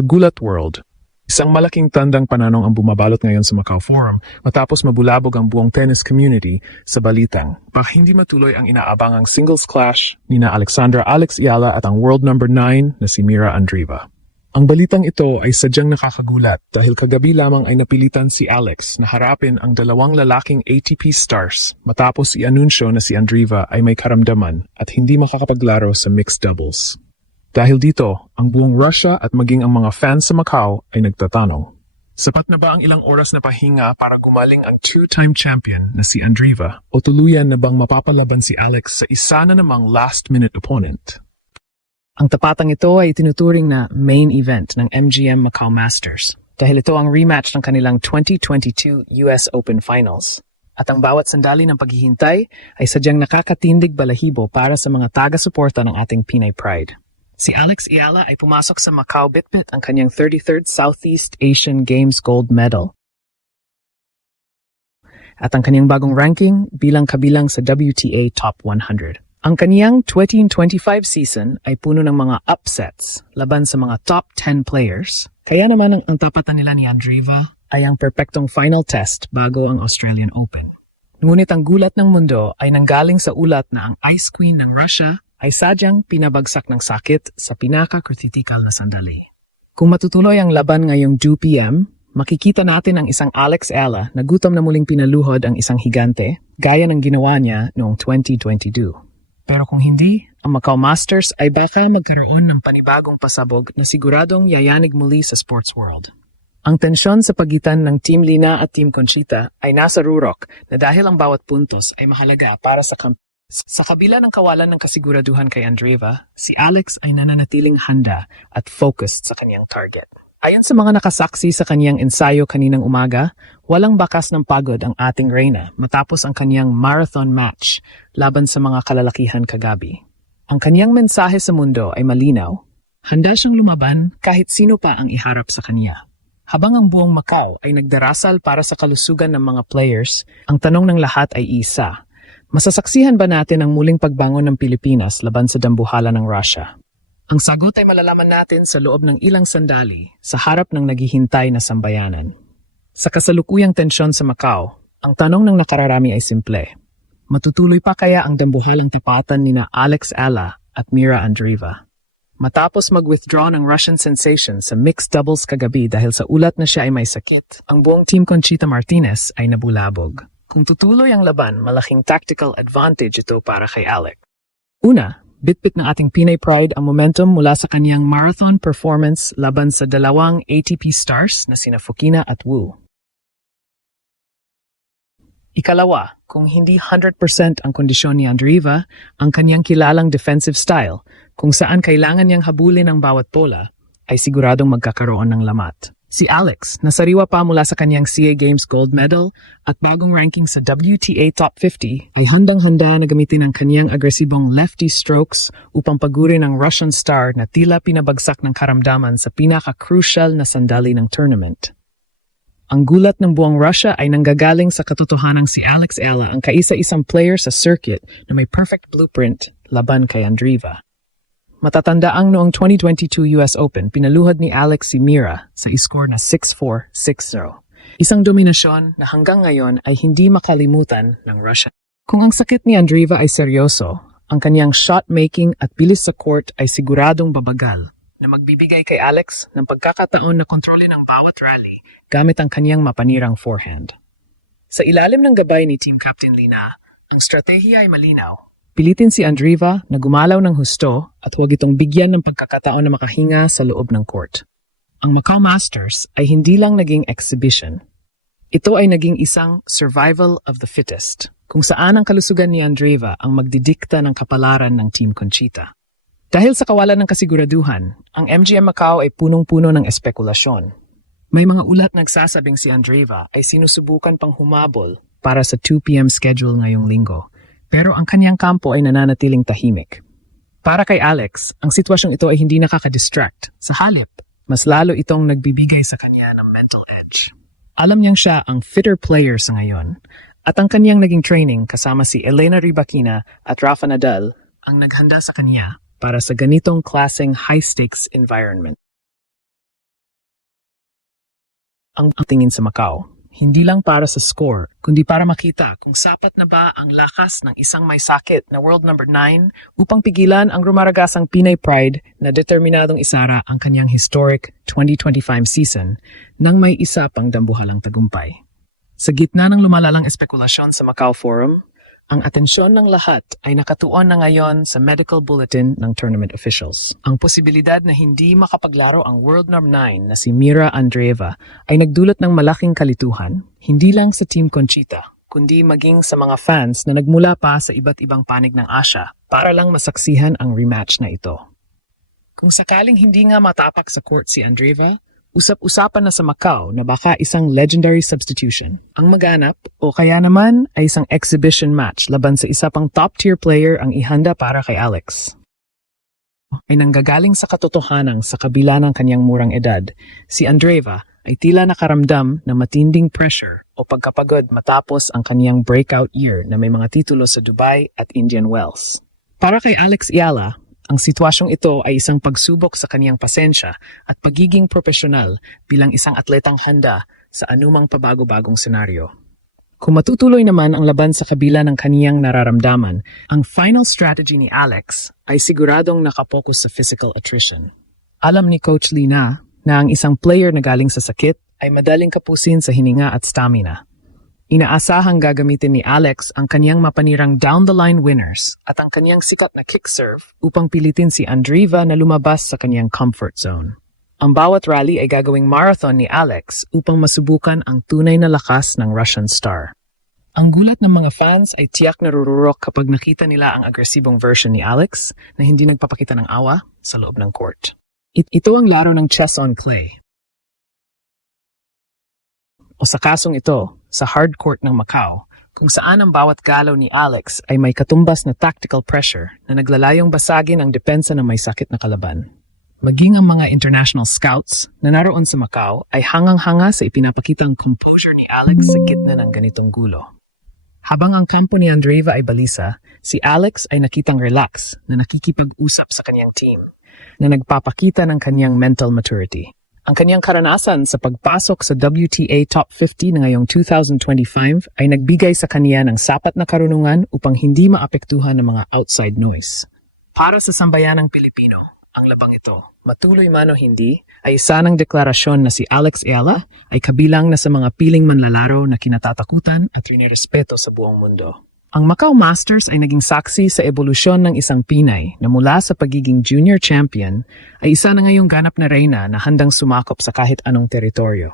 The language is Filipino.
Kagulat World. Isang malaking tandang pananong ang bumabalot ngayon sa Macau Forum matapos mabulabog ang buong tennis community sa balitang hindi matuloy ang inaabangang singles clash nina Alexandra Alex Ayala at ang world number 9 na si Mira Andreeva. Ang balitang ito ay sadyang nakakagulat dahil kagabi lamang ay napilitan si Alex na harapin ang dalawang lalaking ATP stars matapos i-anunsyo na si Andreeva ay may karamdaman at hindi makakapaglaro sa mixed doubles. Dahil dito, ang buong Russia at maging ang mga fans sa Macau ay nagtatanong. Sapat na ba ang ilang oras na pahinga para gumaling ang two-time champion na si Andreeva o tuluyan na bang mapapalaban si Alex sa isa na namang last-minute opponent? Ang tapatang ito ay tinuturing na main event ng MGM Macau Masters dahil ito ang rematch ng kanilang 2022 US Open Finals. At ang bawat sandali ng paghihintay ay sadyang nakakatindig balahibo para sa mga taga-suporta ng ating Pinay Pride. Si Alex Ayala ay pumasok sa Macau bitbit ang kanyang 33rd Southeast Asian Games Gold Medal. At ang kanyang bagong ranking bilang kabilang sa WTA Top 100. Ang kaniyang 2025 season ay puno ng mga upsets laban sa mga top 10 players. Kaya naman ang tapatan nila ni Andreeva ay ang perpektong final test bago ang Australian Open. Ngunit ang gulat ng mundo ay nanggaling sa ulat na ang Ice Queen ng Russia ay sadyang pinabagsak ng sakit sa pinaka-critical na sandali. Kung matutuloy ang laban ngayong 2 p.m., makikita natin ang isang Alex Ayala na gutom na muling pinaluhod ang isang higante gaya ng ginawa niya noong 2022. Pero kung hindi, ang Macau Masters ay baka magkaroon ng panibagong pasabog na siguradong yayanig muli sa sports world. Ang tensyon sa pagitan ng Team Lina at Team Conchita ay nasa rurok na dahil ang bawat puntos ay mahalaga para sa Sa kabila ng kawalan ng kasiguraduhan kay Andreeva, si Alex ay nananatiling handa at focused sa kanyang target. Ayon sa mga nakasaksi sa kanyang ensayo kaninang umaga, walang bakas ng pagod ang ating reyna matapos ang kanyang marathon match laban sa mga kalalakihan kagabi. Ang kanyang mensahe sa mundo ay malinaw. Handa siyang lumaban kahit sino pa ang iharap sa kanya. Habang ang buong Macau ay nagdarasal para sa kalusugan ng mga players, ang tanong ng lahat ay isa. Masasaksihan ba natin ang muling pagbangon ng Pilipinas laban sa dambuhala ng Russia? Ang sagot ay malalaman natin sa loob ng ilang sandali sa harap ng naghihintay na sambayanan. Sa kasalukuyang tensyon sa Macau, ang tanong ng nakararami ay simple. Matutuloy pa kaya ang dambuhalang tapatan nina Alex Ayala at Mira Andreeva? Matapos mag-withdraw ng Russian sensation sa mixed doubles kagabi dahil sa ulat na siya ay may sakit, ang buong Team Conchita Martinez ay nabulabog. Kung tutuloy ang laban, malaking tactical advantage ito para kay Alex. Una, bitbit ng ating Pinay Pride ang momentum mula sa kanyang marathon performance laban sa dalawang ATP stars na sina Fokina at Wu. Ikalawa, kung hindi 100% ang kondisyon ni Andreeva, ang kanyang kilalang defensive style, kung saan kailangan niyang habulin ang bawat bola, ay siguradong magkakaroon ng lamat. Si Alex, nasariwa pa mula sa kanyang SEA Games Gold Medal at bagong ranking sa WTA Top 50, ay handang-handa na gamitin ang kanyang agresibong lefty strokes upang pagurin ang Russian star na tila pinabagsak ng karamdaman sa pinaka-crucial na sandali ng tournament. Ang gulat ng buong Russia ay nanggagaling sa katotohanang si Alex Ayala ang kaisa-isang player sa circuit na may perfect blueprint laban kay Andreeva. Matatandaang noong 2022 US Open, pinaluhad ni Alex si Mira sa score na 6-4, 6-0. Isang dominasyon na hanggang ngayon ay hindi makalimutan ng Russia. Kung ang sakit ni Andreeva ay seryoso, ang kanyang shot-making at bilis sa court ay siguradong babagal na magbibigay kay Alex ng pagkakataon na kontrolin ang bawat rally gamit ang kanyang mapanirang forehand. Sa ilalim ng gabay ni Team Captain Lina, ang stratehiya ay malinaw. Pilitin si Andreeva na gumalaw ng husto at huwag itong bigyan ng pagkakataon na makahinga sa loob ng court. Ang Macau Masters ay hindi lang naging exhibition. Ito ay naging isang survival of the fittest, kung saan ang kalusugan ni Andreeva ang magdidikta ng kapalaran ng Team Conchita. Dahil sa kawalan ng kasiguraduhan, ang MGM Macau ay punong-puno ng espekulasyon. May mga ulat nagsasabing si Andreeva ay sinusubukan pang humabol para sa 2 p.m. schedule ngayong linggo. Pero ang kanyang kampo ay nananatiling tahimik. Para kay Alex, ang sitwasyong ito ay hindi nakaka-distract. Sa halip, mas lalo itong nagbibigay sa kanya ng mental edge. Alam niyang siya ang fitter player sa ngayon, at ang kanyang naging training kasama si Elena Rybakina at Rafa Nadal ang naghanda sa kanya para sa ganitong klaseng high-stakes environment. ang tingin sa Macau. Hindi lang para sa score, kundi para makita kung sapat na ba ang lakas ng isang may sakit na world number 9 upang pigilan ang rumaragasang Pinay Pride na determinadong isara ang kanyang historic 2025 season nang may isa pang dambuhalang tagumpay. Sa gitna ng lumalalang espekulasyon sa Macau Forum, ang atensyon ng lahat ay nakatuon na ngayon sa medical bulletin ng tournament officials. Ang posibilidad na hindi makapaglaro ang world number 9 na si Mira Andreeva ay nagdulot ng malaking kalituhan, hindi lang sa Team Conchita, kundi maging sa mga fans na nagmula pa sa iba't ibang panig ng Asia para lang masaksihan ang rematch na ito. Kung sakaling hindi nga matapak sa court si Andreeva, usap-usapan na sa Macau na baka isang legendary substitution ang maganap o kaya naman ay isang exhibition match laban sa isa pang top-tier player ang ihanda para kay Alex. Ay nanggagaling sa katotohanan sa kabila ng kanyang murang edad, si Andreeva ay tila nakaramdam ng matinding pressure o pagkapagod matapos ang kanyang breakout year na may mga titulo sa Dubai at Indian Wells. Para kay Alex Ayala, ang sitwasyong ito ay isang pagsubok sa kaniyang pasensya at pagiging profesional bilang isang atletang handa sa anumang pabago-bagong senaryo. Kung matutuloy naman ang laban sa kabila ng kaniyang nararamdaman, ang final strategy ni Alex ay siguradong nakapokus sa physical attrition. Alam ni Coach Lina na ang isang player na galing sa sakit ay madaling kapusin sa hininga at stamina. Inaasahang gagamitin ni Alex ang kanyang mapanirang down-the-line winners at ang kanyang sikat na kick serve upang pilitin si Andreeva na lumabas sa kanyang comfort zone. Ang bawat rally ay gagawing marathon ni Alex upang masubukan ang tunay na lakas ng Russian star. Ang gulat ng mga fans ay tiyak na rururok kapag nakita nila ang agresibong version ni Alex na hindi nagpapakita ng awa sa loob ng court. Ito ang laro ng chess on clay. O sa kasong ito, sa hard court ng Macau, kung saan ang bawat galaw ni Alex ay may katumbas na tactical pressure na naglalayong basagin ang depensa ng may sakit na kalaban. Maging ang mga international scouts na naroon sa Macau ay hangang-hanga sa ipinapakitang composure ni Alex sa gitna ng ganitong gulo. Habang ang kampo ni Andreeva ay balisa, si Alex ay nakitang relax na nakikipag-usap sa kanyang team, na nagpapakita ng kanyang mental maturity. Ang kanyang karanasan sa pagpasok sa WTA Top 50 na ngayong 2025 ay nagbigay sa kanya ng sapat na karunungan upang hindi maapektuhan ng mga outside noise. Para sa sambayanang Pilipino, ang labang ito, matuloy man o hindi, ay isa ng deklarasyon na si Alex Ayala ay kabilang na sa mga piling manlalaro na kinatatakutan at rinirespeto sa buong mundo. Ang Macau Masters ay naging saksi sa ebolusyon ng isang Pinay na mula sa pagiging junior champion ay isa na ngayong ganap na reyna na handang sumakop sa kahit anong teritoryo.